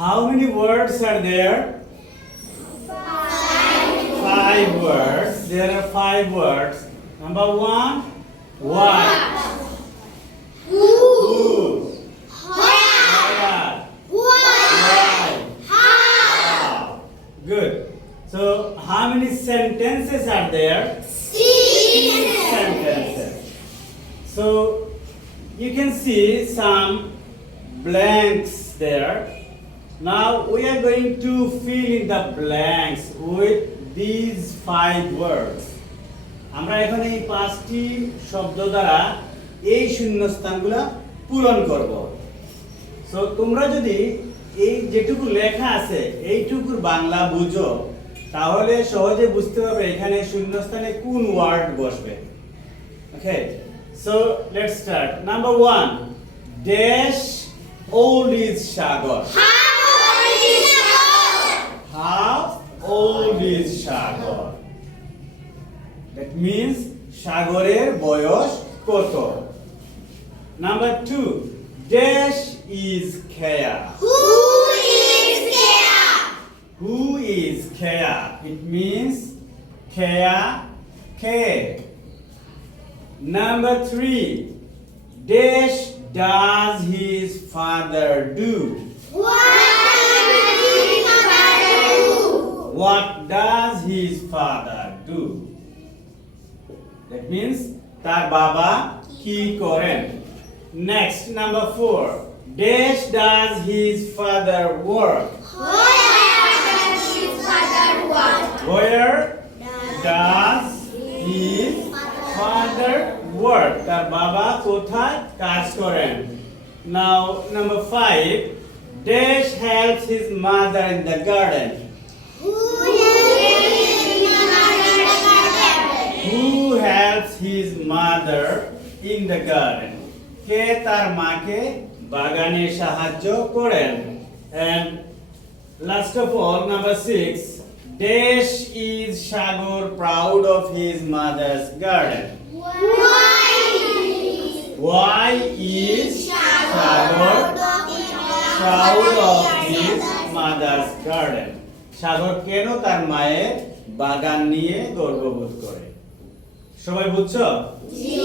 How many words are there? Five words. There are 5 words. Number 1, what? Who? Where? Why? How? Good. So, how many sentences are there? 6 sentences. So, you can see some blanks there. Now, we are going to fill in the blanks with these 5 words. আমরা এখন এই 5টি শব্দ দ্বারা এই শূন্যস্থানগুলো পূরণ করব। So তোমরা যদি এই যেটুকু লেখা আছে এইটুকুর বাংলা বুঝো তাহলে সহজে বুঝতে পারবে এখানে শূন্যস্থানে কোন ওয়ার্ড বসবে। Okay, so let's start. Number 1, dash old is Sagar. How old is Sagar? That means সাগরের বয়স কত? Number 2, dash is খেয়া। Who is খেয়া? It means খেয়া কে। Number 3, dash does his father do? What does his father do? That means তার বাবা কি করেন? Next, number 4, dash does his father work? Where does his father work? তার বাবা কোথায় কাজ করেন? Now, number 5, dash helps his mother in the garden. Who helps his mother in the garden? কে তার মাকে বাগানে সাহায্য করেন? And last of all, number 6, dash is Shagor proud of his mother's garden? Why is Shagor proud of his mother's garden? সাগর কেন তার মায়ের বাগান নিয়ে গর্ববোধ করে? সবাই বুঝছো? জি।